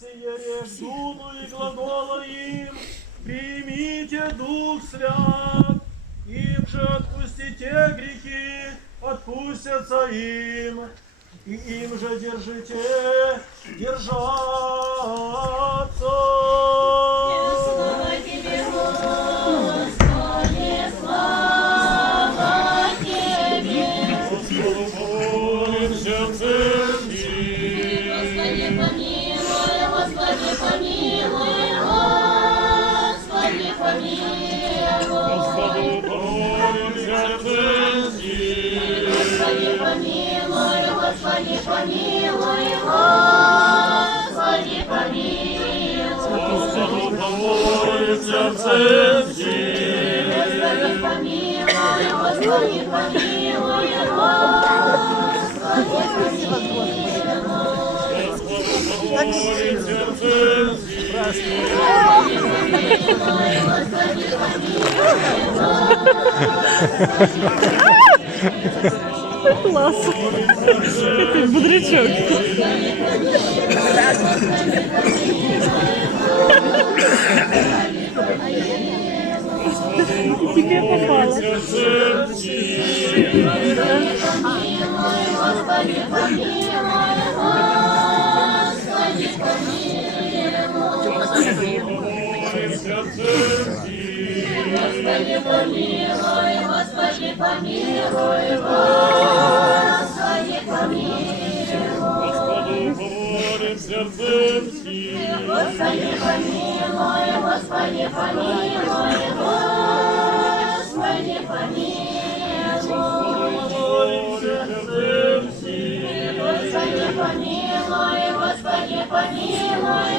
сие режь дуну и глагола им, примите Дух Свят, им же отпустите грехи, отпустятся им, и им же держите держаться. Слава Тебе, Господи, слава Тебе. Господу помолимся в церкви. Господи, помилуй, Господи, помилуй, Господи, помилуй. Господу помолимся в церкви. Господи, помилуй, Господи, помилуй, Господи, помилуй. Господу помолимся в церкви. Господи, помилуй, Господи, помилуй, Господи, помилуй. Помолимся в церкви. Класс. Такой бодрячок. Тебе попало. В церкви. Господи, помилуй, Господи, помилуй. Помолимся в церкви. Господи, помилуй, Господи, помилуй, Господи, помилуй. Господу помолимся в церкви. Господи, помилуй, Господи, помилуй, Господи, помилуй. Помолимся в церкви. Господи, помилуй, Господи, помилуй,